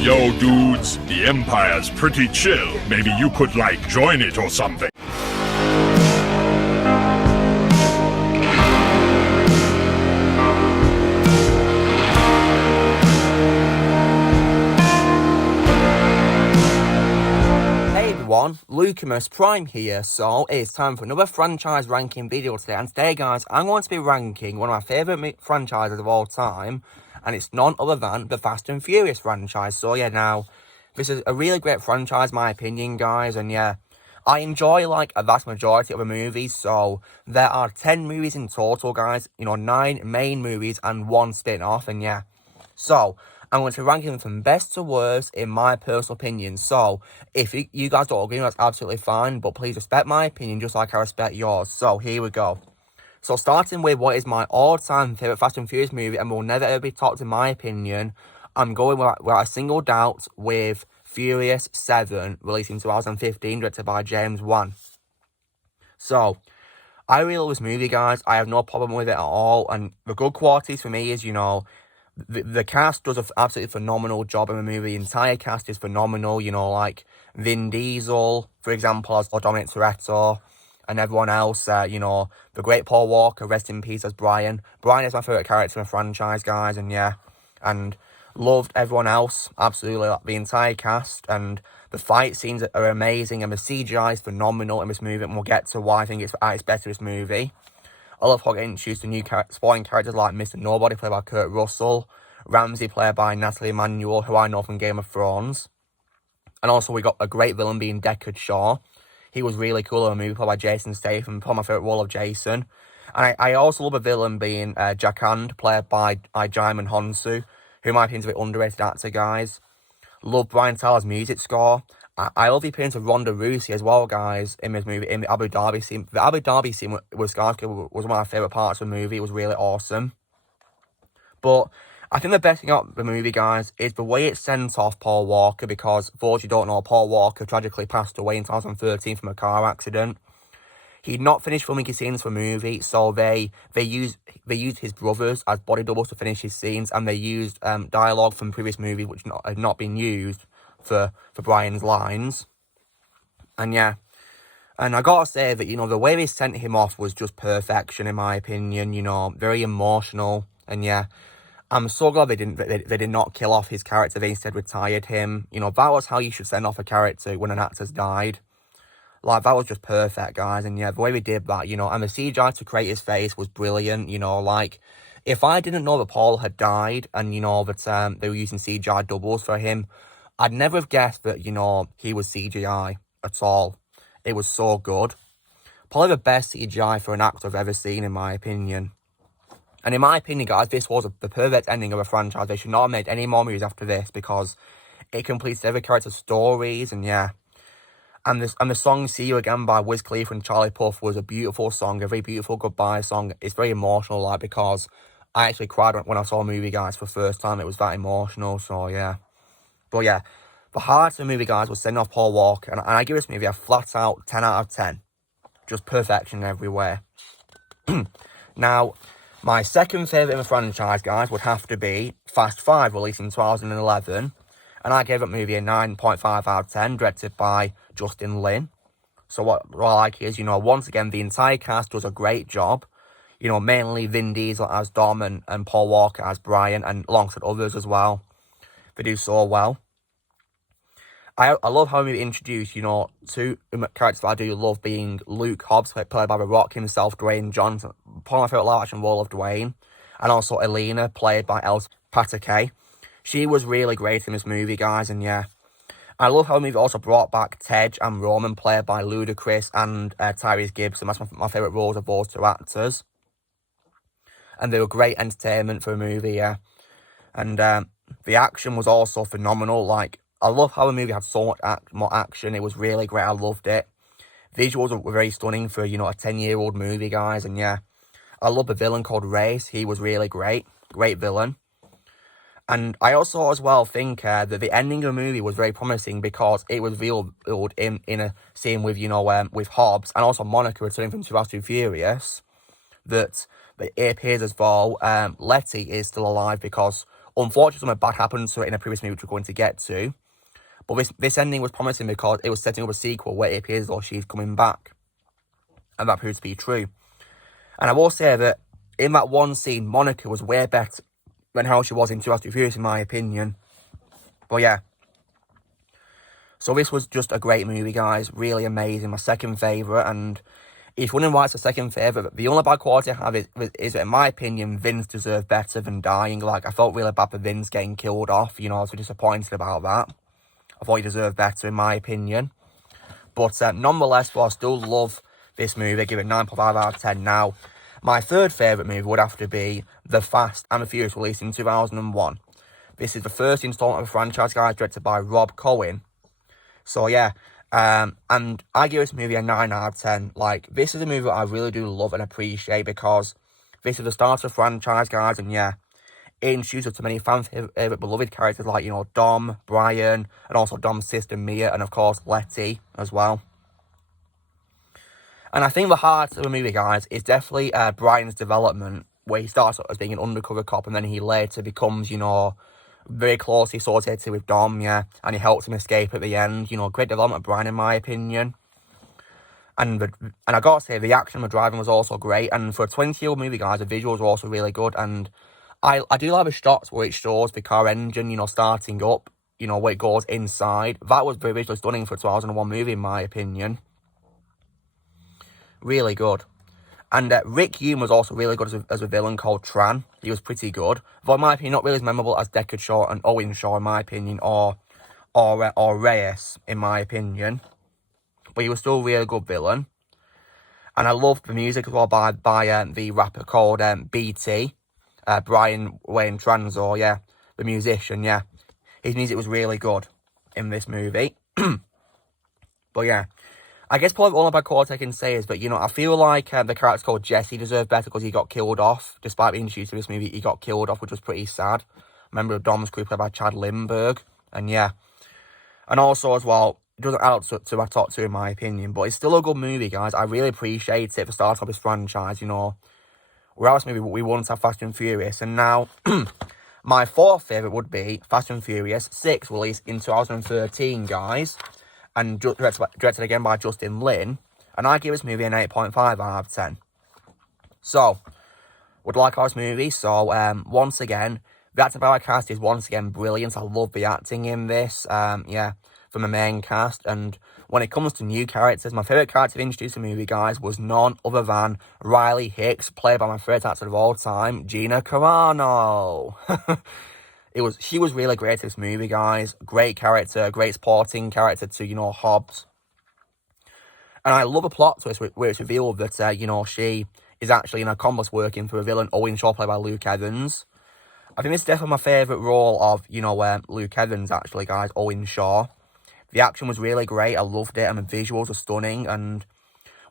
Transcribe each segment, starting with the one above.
Yo, dudes, the Empire's pretty chill. Maybe you could, join it or something. Hey everyone, Lucamus Prime here, so it's time for another franchise ranking video today, and today guys, I'm going to be ranking one of my favourite franchises of all time, and it's none other than the Fast and Furious franchise. So yeah, now, this is a really great franchise, my opinion guys, and yeah, I enjoy a vast majority of the movies. So there are 10 movies in total guys, 9 main movies and 1 spin-off, and yeah, so I'm going to rank them from best to worst in my personal opinion. So if you guys don't agree, that's absolutely fine, but please respect my opinion just like I respect yours. So here we go. So starting with what is my all-time favourite Fast and Furious movie and will never ever be topped in my opinion, I'm going without a single doubt with Furious 7, released in 2015, directed by James Wan. So, I really love this movie, guys. I have no problem with it at all, and the good qualities for me is, the cast does an absolutely phenomenal job in the movie. The entire cast is phenomenal, like Vin Diesel, for example, as Dominic Toretto, and everyone else, the great Paul Walker, rest in peace, as Brian. Brian is my favourite character in the franchise, guys, and yeah, and loved everyone else, absolutely, the entire cast, and the fight scenes are amazing, and the CGI is phenomenal in this movie, and we'll get to why I think it's at its best in this movie. I love how getting introduced to new supporting characters like Mr. Nobody, played by Kurt Russell, Ramsey, played by Natalie Emanuel, who I know from Game of Thrones, and also we got a great villain being Deckard Shaw. He was really cool in the movie, played by Jason Statham, probably my favourite role of Jason. And I also love a villain being Jack Hand, played by Jaimin Honsu, who in my opinion is a bit underrated actor, guys. Love Brian Tyler's music score. I love the appearance of Ronda Rousey as well, guys, in this movie, in the Abu Dhabi scene. The Abu Dhabi scene was one of my favourite parts of the movie. It was really awesome. But I think the best thing about the movie, guys, is the way it sent off Paul Walker, because, for those who don't know, Paul Walker tragically passed away in 2013 from a car accident. He'd not finished filming his scenes for the movie, so they used his brothers as body doubles to finish his scenes, and they used dialogue from previous movies which had not been used for Brian's lines. And yeah, and I gotta say that, the way they sent him off was just perfection in my opinion, very emotional, and yeah, I'm so glad they did not kill off his character, they instead retired him. That was how you should send off a character when an actor's died. That was just perfect, guys, and yeah, the way we did that, and the CGI to create his face was brilliant, if I didn't know that Paul had died, and, that they were using CGI doubles for him, I'd never have guessed that, he was CGI at all. It was so good. Probably the best CGI for an actor I've ever seen, in my opinion. And in my opinion, guys, this was the perfect ending of a franchise. They should not have made any more movies after this, because it completes every character's stories, and yeah. And the song See You Again by Wiz Khalifa and Charlie Puth was a beautiful song, a very beautiful goodbye song. It's very emotional, because I actually cried when I saw a movie, guys, for the first time. It was that emotional, so yeah. But yeah, the highlight of the movie, guys, was sending off Paul Walker, and I give this movie a flat out 10 out of 10. Just perfection everywhere. Now, my second favourite in the franchise, guys, would have to be Fast 5, released in 2011. And I gave that movie a 9.5 out of 10, directed by Justin Lin. So what I like is, once again, the entire cast does a great job. Mainly Vin Diesel as Dom and Paul Walker as Brian, and alongside others as well. They do so well. I love how we introduced, two characters that I do love, being Luke Hobbs, played by The Rock himself, Dwayne Johnson, probably my favourite live-action role of Dwayne, and also Elena, played by Els Patake. She was really great in this movie, guys, and yeah. I love how the movie also brought back Tej and Roman, played by Ludacris and Tyrese Gibson. That's my favourite roles of those two actors. And they were great entertainment for a movie, yeah. And the action was also phenomenal. I love how the movie had so much more action. It was really great. I loved it. Visuals were very stunning for, a 10-year-old movie, guys. And yeah, I love the villain called Race. He was really great. Great villain. And I also as well think that the ending of the movie was very promising, because it was revealed in a scene with, with Hobbs and also Monica returning from Too Fast Too Furious, that it appears as though Letty is still alive, because Unfortunately, something bad happened to it in a previous movie which we're going to get to. But this ending was promising because it was setting up a sequel where it appears as though she's coming back. And that proves to be true. And I will say that in that one scene, Monica was way better than how she was in Too Fast, Too Furious, in my opinion. But yeah. So this was just a great movie, guys. Really amazing. My second favourite. And if you're wondering why it's a second favourite, the only bad quality I have is that, in my opinion, Vince deserved better than dying. Like, I felt really bad for Vince getting killed off. You know, I was disappointed about that. I thought he deserved better, in my opinion. But nonetheless, I still love this movie. I give it 9.5 out of 10 now. My third favourite movie would have to be The Fast and the Furious, released in 2001. This is the first installment of the franchise, guys, directed by Rob Cohen. So, yeah. And I give this movie a 9 out of 10. Like, this is a movie that I really do love and appreciate because this is the start of the franchise, guys. And, yeah, it introduced us to many fan-favourite beloved characters like, you know, Dom, Brian, and also Dom's sister Mia, and, of course, Letty as well. And I think the heart of the movie, guys, is definitely Brian's development, where he starts as being an undercover cop, and then he later becomes, you know, very closely associated with Dom, yeah, and he helps him escape at the end. You know, great development of Brian, in my opinion. And I gotta say, the action of the driving was also great, and for a 20-year-old movie, guys, the visuals were also really good, and I do like the shots where it shows the car engine, you know, starting up, you know, where it goes inside. That was very visually stunning for a 2001 movie, in my opinion. Really good. And Rick Hume was also really good as a villain called Tran. He was pretty good. Though, in my opinion, not really as memorable as Deckard Shaw and Owen Shaw, in my opinion, or Reyes, in my opinion. But he was still a really good villain. And I loved the music as well by the rapper called BT. Brian Wayne Tranzor, yeah. The musician, yeah. His music was really good in this movie. But yeah. I guess probably all about quality I can say is that, you know, I feel like the character called Jesse deserved better because he got killed off. Despite being introduced to this movie, he got killed off, which was pretty sad. Member of Dom's crew played by Chad Lindbergh. And yeah. And also as well, it doesn't add up to my top 2 in my opinion. But it's still a good movie, guys. I really appreciate it for starting off this franchise, you know. Without this movie, we wouldn't have Fast and Furious. And now, my fourth favourite would be Fast and Furious 6, released in 2013, guys. And directed again by Justin Lin. And I give this movie an 8.5 out of 10. So, would like this movie. So, once again, the acting by our cast is once again brilliant. I love the acting in this. Yeah, from the main cast. And when it comes to new characters, my favourite character introduced in the movie, guys, was none other than Riley Hicks, played by my favourite actor of all time, Gina Carano. She was really great in this movie, guys. Great character, great supporting character to, you know, Hobbs. And I love a plot twist where it's revealed that, you know, she is actually an accomplice working for a villain, Owen Shaw, played by Luke Evans. I think this is definitely my favourite role of, you know, Luke Evans, actually, guys, Owen Shaw. The action was really great, I loved it, and the visuals are stunning, and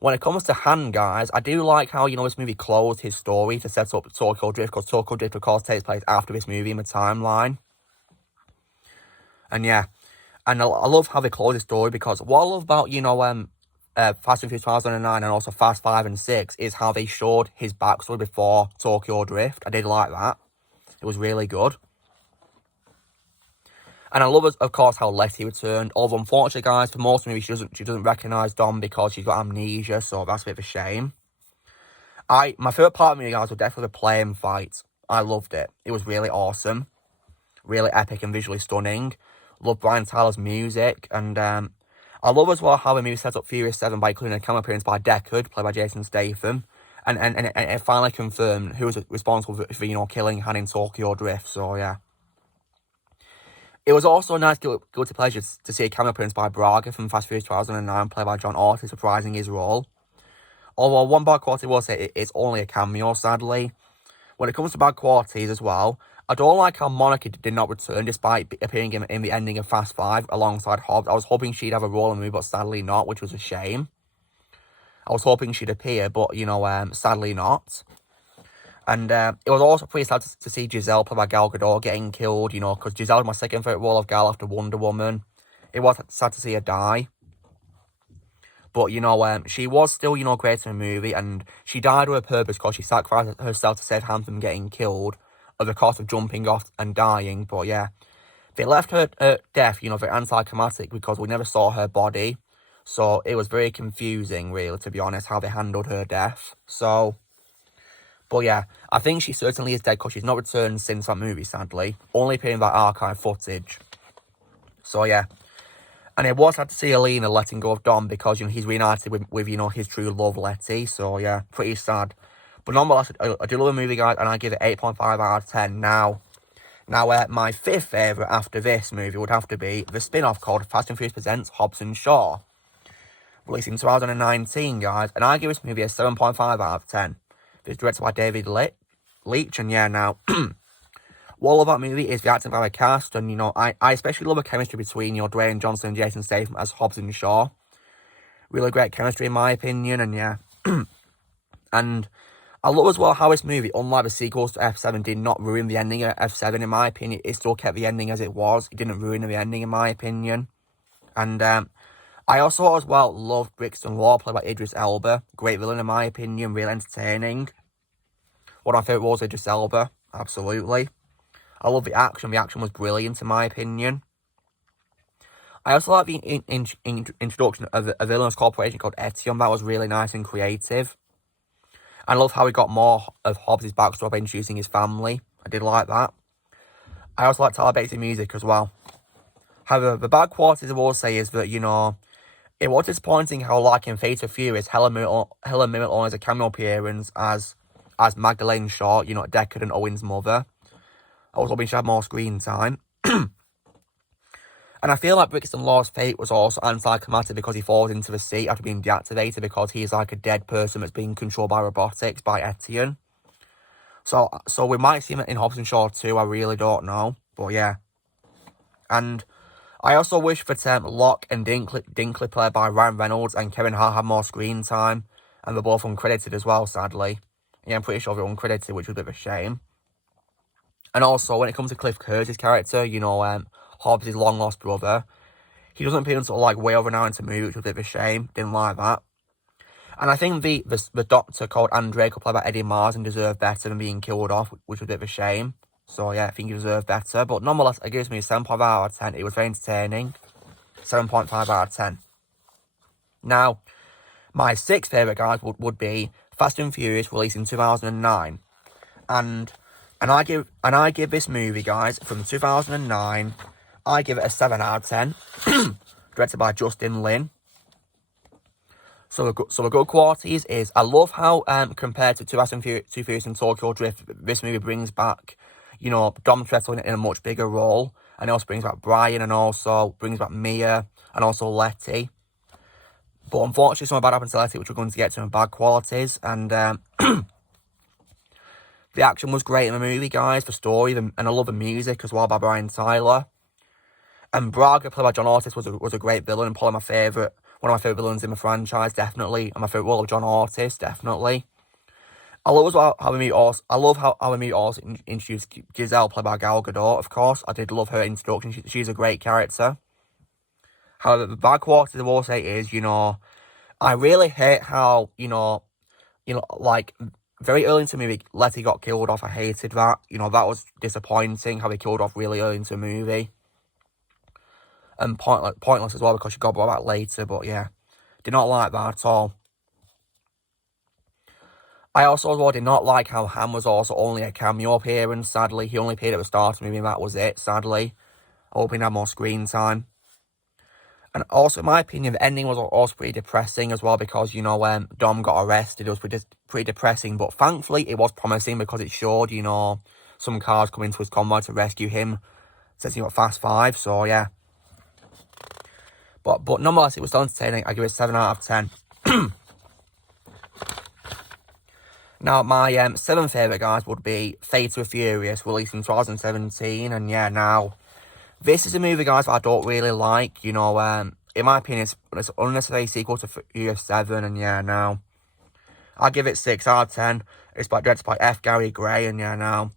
when it comes to Han, guys, I do like how, you know, this movie closed his story to set up Tokyo Drift, because Tokyo Drift, of course, takes place after this movie in the timeline. And yeah, and I love how they close his story, because what I love about, you know, Fast and Furious 2009 and also Fast 5 and 6 is how they showed his backstory before Tokyo Drift. I did like that. It was really good. And I love, of course, how Letty returned. Although, unfortunately, guys, for most movies, she doesn't recognise Dom because she's got amnesia, so that's a bit of a shame. My favourite part of the movie, guys, was definitely the plane fight. I loved it. It was really awesome. Really epic and visually stunning. Love Brian Tyler's music. And I love as well how the movie set up Furious 7 by including a cameo appearance by Deckard, played by Jason Statham. And it finally confirmed who was responsible for, you know, killing Han in Tokyo Drift. So, yeah. It was also a nice guilty pleasure to see a cameo appearance by Braga from Fast Furious 2009, played by John Ortiz, reprising his role. Although one bad quality will say it's only a cameo, sadly. When it comes to bad qualities as well, I don't like how Monica did not return despite appearing in the ending of Fast 5 alongside Hobbs. I was hoping she'd have a role in the movie, but sadly not, which was a shame. I was hoping she'd appear, but, you know, sadly not. And it was also pretty sad to see Giselle, played by Gal Gadot, getting killed, you know, because Giselle was my second favourite role of Gal after Wonder Woman. It was sad to see her die. But, you know, she was still, you know, great in the movie, and she died with a purpose because she sacrificed herself to save Han from getting killed. the cost of jumping off and dying. But yeah, they left her death, you know, very anticlimactic because we never saw her body. So it was very confusing, really, to be honest, how they handled her death. So, but yeah, I think she certainly is dead because she's not returned since that movie, sadly. Only appearing in that archive footage. So yeah. And it was sad to see Alina letting go of Dom because, you know, he's reunited with you know, his true love, Letty. So yeah, pretty sad. But nonetheless, I do love the movie, guys, and I give it 8.5 out of 10. Now, my fifth favourite after this movie would have to be the spin-off called Fast and Furious Presents Hobbs and Shaw, released in 2019, guys, and I give this movie a 7.5 out of 10. It's directed by David Leitch, and yeah, now, what I love about the movie is the acting by the cast, and, you know, I especially love the chemistry between, you know, Dwayne Johnson and Jason Statham as Hobbs and Shaw. Really great chemistry, in my opinion, and yeah. And I love as well how this movie, unlike the sequels to F7, did not ruin the ending of F7, in my opinion. It still kept the ending as it was. It didn't ruin the ending, in my opinion. And I also as well loved Brixton Law, played by Idris Elba. Great villain, in my opinion. Really entertaining. One of my favourite roles, Idris Elba. Absolutely. I love the action. The action was brilliant, in my opinion. I also like the introduction of a villainous corporation called Etion. That was really nice and creative. I love how we got more of Hobbs' backstory by introducing his family. I did like that. I also like Tyler Bates' music as well. However, the bad qualities I will say is that, you know, it was disappointing how, like in Fate of Furious, Helen Mirren only has a cameo appearance as Magdalene Shaw, you know, Deckard and Owen's mother. I was hoping she had more screen time. And I feel like Brixton Law's fate was also anticlimactic because he falls into the sea after being deactivated because he's like a dead person that's being controlled by robotics, by Etienne. So we might see him in Hobbs and Shaw too, I really don't know. But yeah. And I also wish that Locke and Dinkley, played by Ryan Reynolds and Kevin Hart, had more screen time. And they're both uncredited as well, sadly. Yeah, I'm pretty sure they're uncredited, which was a bit of a shame. And also, when it comes to Cliff Curtis' character, you know, Hobbs' long-lost brother, he doesn't appear until, like, way over an hour into the movie, which was a bit of a shame. Didn't like that. And I think the doctor called Andre, played by Eddie Marsan, deserved better than being killed off, which was a bit of a shame. So, yeah, I think he deserved better. But nonetheless, it gives me a 7.5 out of 10. It was very entertaining. 7.5 out of 10. Now, my sixth favourite, guys, would be Fast and Furious, released in 2009. And I give this movie, guys, from 2009, I give it a 7 out of 10. Directed by Justin Lin. So the good qualities is, I love how, compared to Fast and Furious and Tokyo Drift, this movie brings back, you know, Dom Toretto in a much bigger role. And it also brings back Brian, and also brings back Mia, and also Letty. But unfortunately, something bad happened to Letty, which we're going to get to in bad qualities. And the action was great in the movie, guys, the story, and I love the music as well by Brian Tyler. And Braga, played by John Ortiz, was a great villain, and probably one of my favourite villains in the franchise, definitely. And my favourite role of John Ortiz, definitely. I love as well how we meet also introduced Giselle, played by Gal Gadot, of course. I did love her introduction. She's a great character. However, the bad qualities I will say is, you know, I really hate how, you know, like, very early into the movie, Letty got killed off. I hated that. You know, that was disappointing, how they killed off really early into the movie. And pointless as well, because she got brought back later, but yeah. Did not like that at all. I also as well did not like how Ham was also only a cameo appearance, sadly. He only appeared at the start of the movie, and that was it, sadly. Hoping he had more screen time. And also, in my opinion, the ending was also pretty depressing as well, because, you know, when Dom got arrested, it was pretty depressing. But thankfully, it was promising, because it showed, you know, some cars coming to his convoy to rescue him, setting up Fast 5, so yeah. But nonetheless, it was still entertaining. I give it a 7 out of 10. Now, my seventh favourite, guys, would be Fate of Furious, released in 2017. And yeah, now, this is a movie, guys, that I don't really like. You know, in my opinion, it's an unnecessary sequel to Furious 7. And yeah, now, I'll give it 6 out of 10. It's directed by F. Gary Gray. And yeah, now,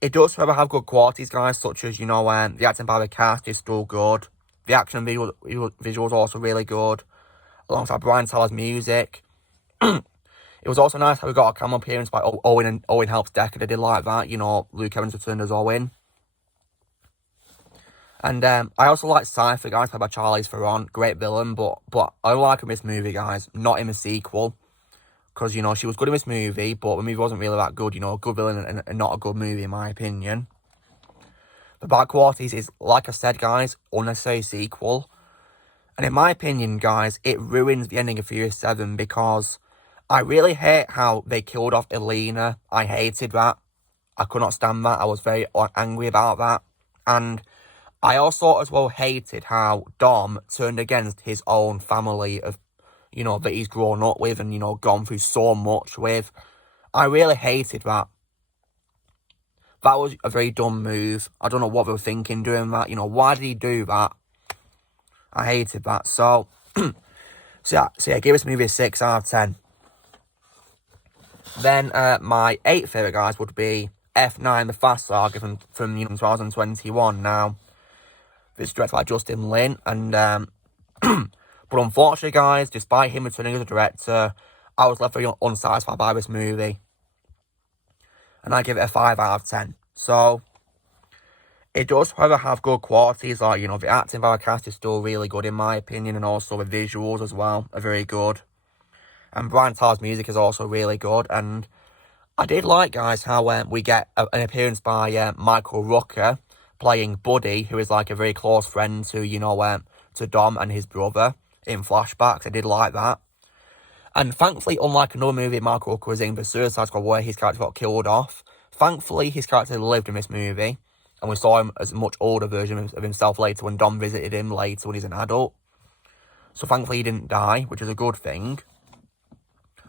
it does, however, have good qualities, guys, such as, you know, the acting by the cast is still good. The action and visuals also really good, alongside Brian Tyler's music. It was also nice how we got a cameo appearance by Owen, and Owen helps Deckard. I did like that, you know, Luke Evans returned as Owen. And I also like Cypher, guys, played by Charlize Theron. Great villain, but I don't like him in this movie, guys. Not in the sequel. Because, you know, she was good in this movie, but the movie wasn't really that good, you know. A good villain and not a good movie, in my opinion. The Black Quarters is, like I said, guys, unnecessary sequel. And in my opinion, guys, it ruins the ending of Furious 7 because I really hate how they killed off Elena. I hated that. I could not stand that. I was very angry about that. And I also as well hated how Dom turned against his own family of, you know, that he's grown up with and, you know, gone through so much with. I really hated that. That was a very dumb move. I don't know what they were thinking doing that. You know, why did he do that? I hated that. So, so yeah, give this movie a 6 out of 10. Then my 8th favourite, guys, would be F9, The Fast Saga from 2021. Now, this is directed by Justin Lin, and but unfortunately, guys, despite him returning as a director, I was left very unsatisfied by this movie. And I give it a 5 out of 10. So, it does, however, have good qualities, like, you know, the acting by the cast is still really good in my opinion, and also the visuals as well are very good. And Brian Tyler's music is also really good, and I did like, guys, how we get an appearance by Michael Rooker, playing Buddy, who is like a very close friend to, you know, to Dom and his brother in flashbacks. I did like that. And thankfully, unlike another movie Michael Rooker was in, The Suicide Squad, where his character got killed off, thankfully his character lived in this movie, and we saw him as a much older version of himself later when Dom visited him later when he's an adult. So thankfully he didn't die, which is a good thing.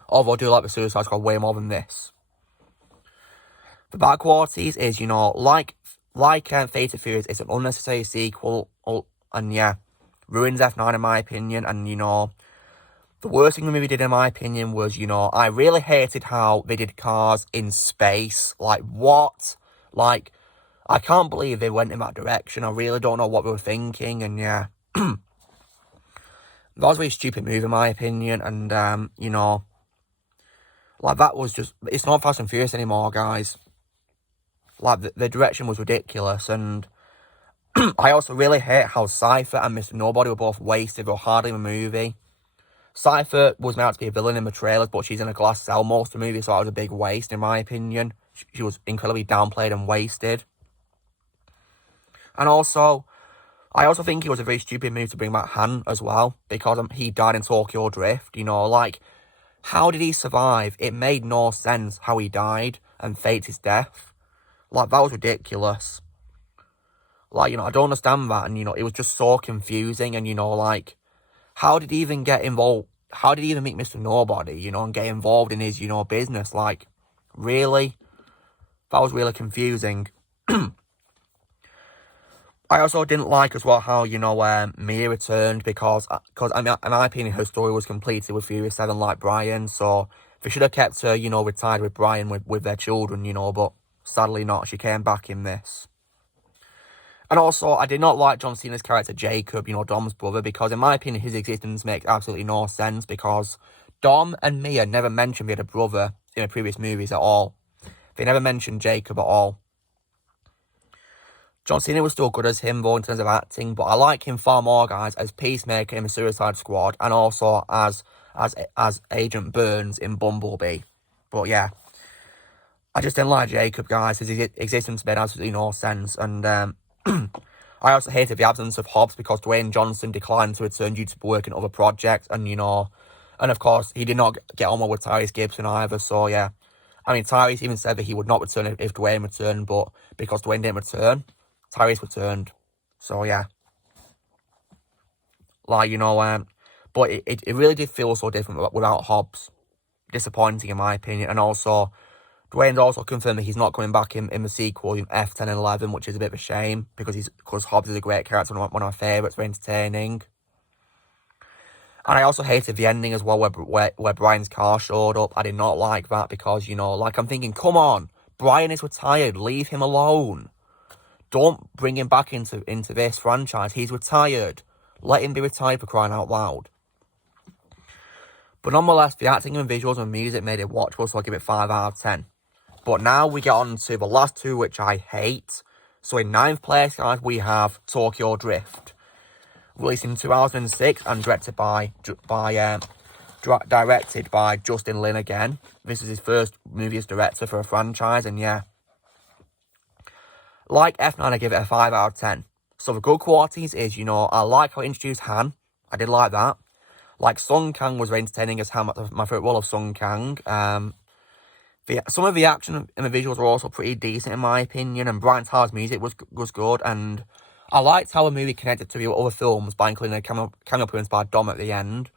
Although I do like The Suicide Squad way more than this. The Backwaters is, you know, like Fate of Furious, it's an unnecessary sequel, and yeah, ruins F9 in my opinion, and, you know, the worst thing the movie did in my opinion was, you know, I really hated how they did cars in space. Like, what? Like, I can't believe they went in that direction. I really don't know what they were thinking, and yeah. That was a really stupid move in my opinion, and, you know, like, that was just, it's not Fast and Furious anymore, guys. Like, the direction was ridiculous, and I also really hate how Cypher and Mr. Nobody were both wasted. They were hardly in the movie. Cypher was meant to be a villain in the trailers, but she's in a glass cell most of the movie, so that was a big waste, in my opinion. She was incredibly downplayed and wasted. And also, I also think it was a very stupid move to bring back Han as well, because he died in Tokyo Drift, you know, like, how did he survive? It made no sense how he died and faked his death. Like, that was ridiculous. Like, you know, I don't understand that, and, you know, it was just so confusing, and, you know, like, how did he even get involved? How did he even meet Mr. Nobody, you know, and get involved in his, you know, business? Like, really? That was really confusing. I also didn't like as well how, you know, Mia returned because I mean, in my opinion, her story was completed with Furious 7 like Brian, so they should have kept her, you know, retired with Brian with their children, you know, but sadly not. She came back in this. And also, I did not like John Cena's character Jacob, you know, Dom's brother, because in my opinion, his existence makes absolutely no sense, because Dom and Mia never mentioned they had a brother in the previous movies at all. They never mentioned Jacob at all. John Cena was still good as him, though, in terms of acting, but I like him far more, guys, as Peacemaker in the Suicide Squad, and also as Agent Burns in Bumblebee. But yeah, I just didn't like Jacob, guys. His existence made absolutely no sense, and I also hated the absence of Hobbs because Dwayne Johnson declined to return due to working on other projects, and, you know, and of course, he did not get on well with Tyrese Gibson either, so yeah. I mean, Tyrese even said that he would not return if Dwayne returned, but because Dwayne didn't return, Tyrese returned. So yeah. Like, you know, but it really did feel so different without Hobbs. Disappointing in my opinion, and also, Dwayne's also confirmed that he's not coming back in the sequel, F10 and 11, which is a bit of a shame, because Hobbs is a great character, one of my favourites, very entertaining. And I also hated the ending as well, where Brian's car showed up. I did not like that, because, you know, like, I'm thinking, come on, Brian is retired, leave him alone. Don't bring him back into this franchise, he's retired. Let him be retired, for crying out loud. But nonetheless, the acting and visuals and music made it watchable, so I'll give it 5 out of 10. But now we get on to the last two, which I hate. So in 9th place, guys, we have Tokyo Drift. Released in 2006 and directed by Justin Lin again. This is his first movie as director for a franchise, and yeah. Like F9, I give it a 5 out of 10. So the good qualities is, I like how it introduced Han. I did like that. Like, Sung Kang was very entertaining as Han, my favourite role of Sung Kang. Some of the action and the visuals were also pretty decent in my opinion, and Brian Tyler's music was good, and I liked how the movie connected to the other films by including a cameo appearance by Dom at the end.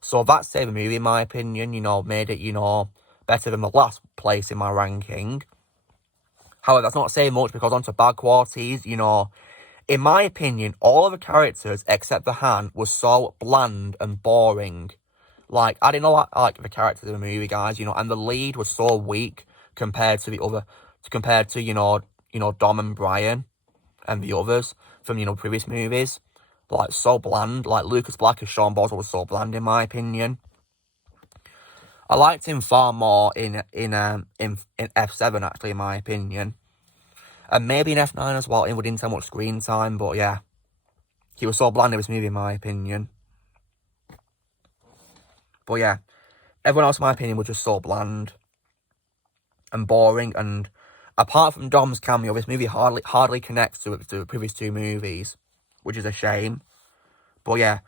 So that saved the movie in my opinion, made it, better than the last place in my ranking. However, that's not saying much because onto bad qualities, in my opinion, all of the characters except the Han was so bland and boring. Like, I didn't like the characters in the movie, guys, and the lead was so weak compared to Dom and Brian and the others from, previous movies. Like, so bland. Like, Lucas Black as Sean Boswell was so bland, in my opinion. I liked him far more in F7, actually, in my opinion. And maybe in F9 as well, we didn't have much screen time, but yeah. He was so bland in this movie, in my opinion. But yeah, everyone else, in my opinion, was just so bland and boring. And apart from Dom's cameo, this movie hardly connects to the previous two movies, which is a shame. But yeah,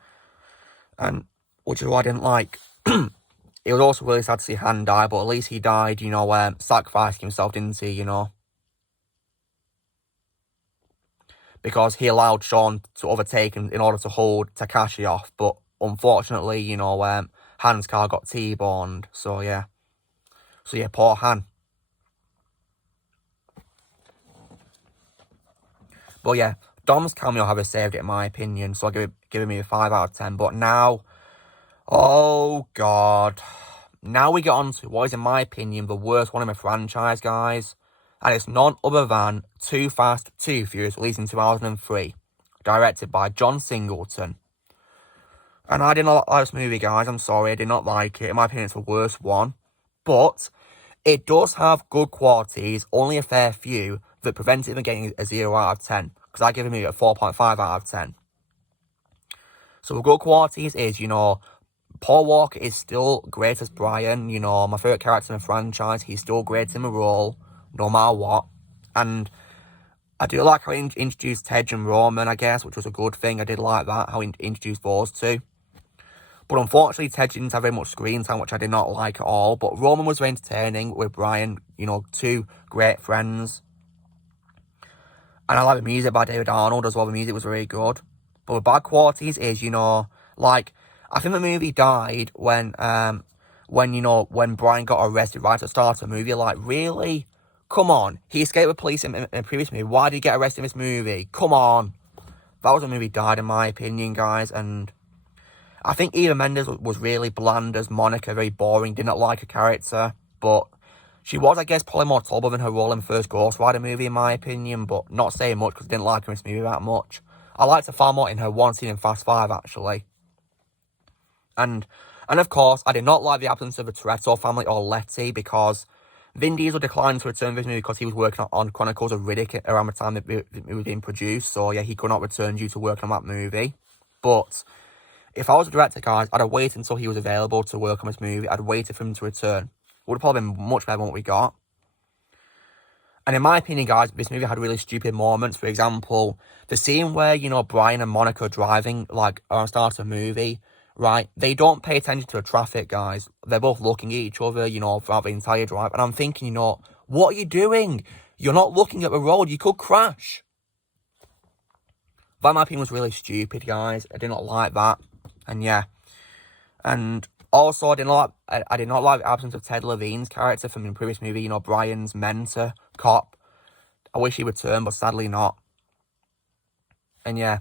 and which is what I didn't like. It was also really sad to see Han die, but at least he died, sacrificing himself, didn't he, because he allowed Sean to overtake him in order to hold Takashi off. But unfortunately, Han's car got T-boned. So yeah, poor Han. But yeah, Dom's cameo have saved it in my opinion, so I'll give me a 5 out of 10. But now, oh god, now we get on to what is in my opinion the worst one in the franchise, guys. And it's none other than Too Fast, Too Furious, released in 2003. Directed by John Singleton. And I did not like this movie, guys. I'm sorry, I did not like it. In my opinion, it's the worst one. But it does have good qualities, only a fair few, that prevent it from getting a 0 out of 10. Because I give it a 4.5 out of 10. So the good qualities is, Paul Walker is still great as Brian. My favourite character in the franchise. He's still great in the role, no matter what. And I do like how he introduced Tej and Roman, I guess, which was a good thing. I did like that, how he introduced those two. But unfortunately, Tej didn't have very much screen time, which I did not like at all. But Roman was very entertaining with Brian, two great friends. And I like the music by David Arnold as well. The music was very good. But the bad qualities is, I think the movie died when Brian got arrested right at the start of the movie. Like, really? Come on. He escaped the police in a previous movie. Why did he get arrested in this movie? Come on. That was when the movie died, in my opinion, guys. And I think Eva Mendes was really bland as Monica, very boring, did not like her character. But she was, I guess, probably more tolerable than her role in the first Ghost Rider movie, in my opinion. But not saying much because I didn't like her in this movie that much. I liked her far more in her one scene in Fast 5, actually. And of course, I did not like the absence of the Toretto family or Letty because Vin Diesel declined to return to this movie because he was working on Chronicles of Riddick around the time that it was being produced. So yeah, he could not return due to working on that movie. But if I was a director, guys, I'd have waited until he was available to work on this movie. I'd waited for him to return. Would have probably been much better than what we got. And in my opinion, guys, this movie had really stupid moments. For example, the scene where, Brian and Monica are driving, like, around the start of the movie, right? They don't pay attention to the traffic, guys. They're both looking at each other, throughout the entire drive. And I'm thinking, what are you doing? You're not looking at the road. You could crash. That, in my opinion, was really stupid, guys. I did not like that. And yeah. And also, I did not like the absence of Ted Levine's character from the previous movie, Brian's mentor, cop. I wish he returned, but sadly not. And yeah.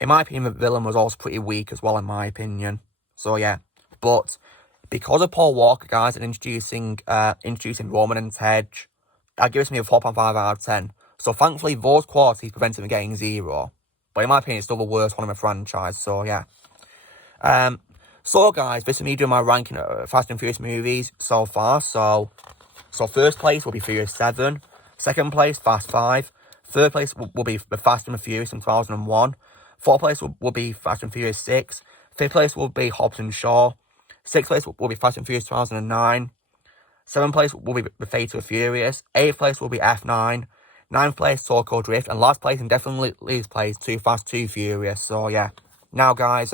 In my opinion, the villain was also pretty weak as well, in my opinion. So yeah. But because of Paul Walker, guys, and introducing Roman and Tej, that gives me a 4.5 out of 10. So thankfully, those qualities prevented me getting 0. But in my opinion, it's still the worst one in the franchise. So yeah. So guys, this is me doing my ranking of Fast and Furious movies so far. So first place will be Furious 7. Second place, Fast 5. Third place will be the Fast and Furious in 2001. Fourth place will be Fast and Furious 6. Fifth place will be Hobbs and Shaw. Sixth place will be Fast and Furious 2009. Seventh place will be the Fatal Furious. Eighth place will be F9. Ninth place, Tokyo Drift. And last place, and definitely least place, Too Fast, Too Furious. So yeah. Now guys,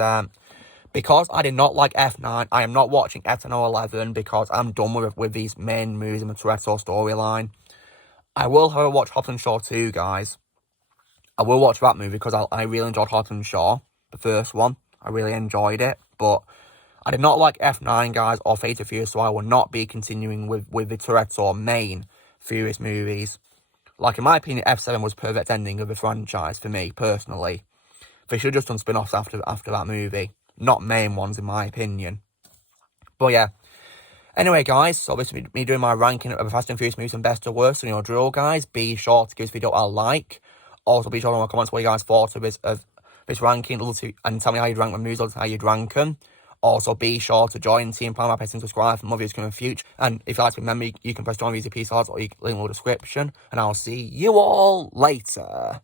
because I did not like F9, I am not watching F10 or 11 because I'm done with these main movies in the Toretto storyline. I will, however, watch Hobbs and Shaw 2, guys. I will watch that movie because I really enjoyed Hobbs and Shaw, the first one. I really enjoyed it, but I did not like F9, guys, or Fate of Furious, so I will not be continuing with the Toretto main Furious movies. Like, in my opinion, F7 was perfect ending of the franchise for me, personally. They should have just done spin-offs after that movie. Not main ones, in my opinion. But yeah. Anyway, guys, so this is me doing my ranking of the Fast and Furious movies and best to worst. So, you know, drill, guys. Be sure to give this video a like. Also, be sure to leave comments what you guys thought of this ranking. And tell me how you'd rank the movies, or how you'd rank them. Also, be sure to join Team Plan by pressing subscribe for more videos coming in the future. And if you'd like to remember, you can press join via PC cards or you can link in the description. And I'll see you all later.